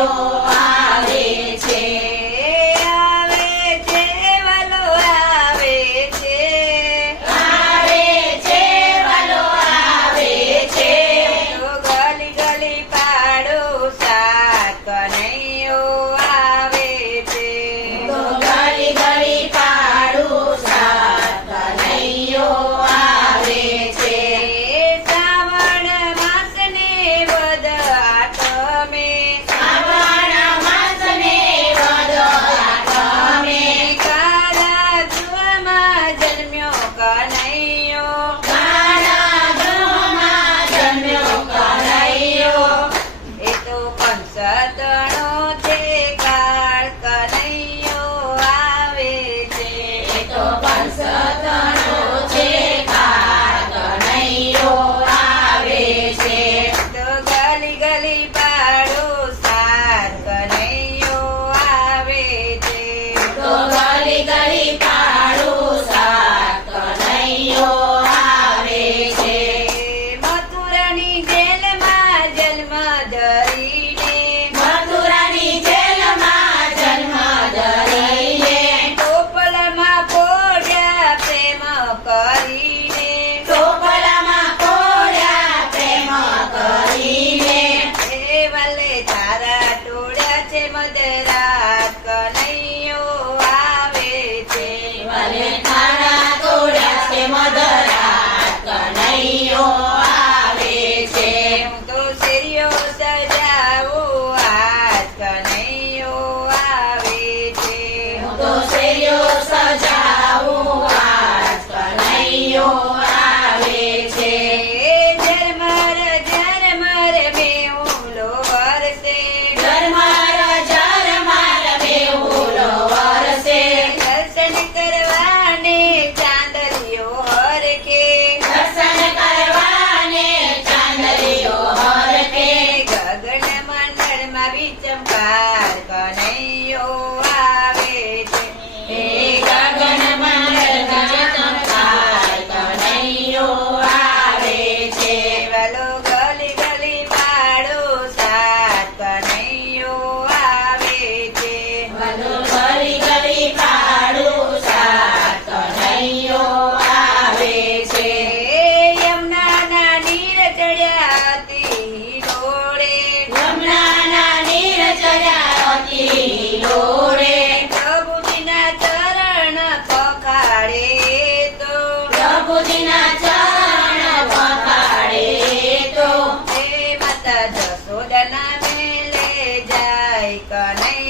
કનૈયો આવે છે. આવે છે વાલો આવે છે. આવે છે વાલો આવે છે. તો ગલી ગલી પાડોશા કનૈયો આવે છે. તો ગલી ગલી પાડોશા કનૈયો આવે છે. શ્રાવણ માસને વદ આઠમે શ્રાવણ માસને વદ આઠમે કાળા ગૃહમાં જન્મ્યો કનૈયો. કાળા ગૃહમાં જન્મ્યો કનૈયો. એ તો પંચતણો છે કાળ કનૈયો આવે છે. એ તો પંચતણો છે કાળ કનૈયો આવે છે. તો ગલી ગલી પાડોશા કનૈયો આવે છે. તો ગલી ગલી પાડોશા કનૈયો આવે છે. મથુરાની જેલમાં જન્મ ધરીને મથુરાની જેલમાં જન્મ ધરીને ટોપલામાં પોડ્યા પ્રેમ કરીને. ટોપલામાં કોળ્યા પ્રેમ કરીને. એ વલે તારા ટોળ્યા છે મધરાત કનૈયો આવે છે. વલે તારા તોડ્યા છે મધરાત કનૈયો આવે છે. હું તો શેરીઓ સજાવું આજ કનૈયો આવે છે. હું તો શેરીઓ સજાવું આજ કનૈયો આવે છે. ઝરમર ઝરમર મેહુલો વરસે. ઝરમર ઝરમર મેહુલો વરસે. દર્શન કરવાને ચાંદલિયો હરકે. દર્શન કરવાને ચાંદલિયો હરકે. ગગન મંડળમાં વિચમકાર કનૈયો આવે છે. હે ગગન મંડળમાં ચમકાર કનૈયો આવે છે. વાલો ગલી ગલી પાડોશા કનૈયો આવે છે. વલો ગલી ગલી પાડોશા કનૈયો આવે છે. યમુનાના નીર ચડ્યા અતિ ડોળે. યમુનાના નીર ચડ્યા અતિ લોરે. પ્રભુજીના ચરણ પખાડે તો. પ્રભુજીના ચરણ પખાડે તો. હે માતા જશોદાના મેલે જાય કનૈયો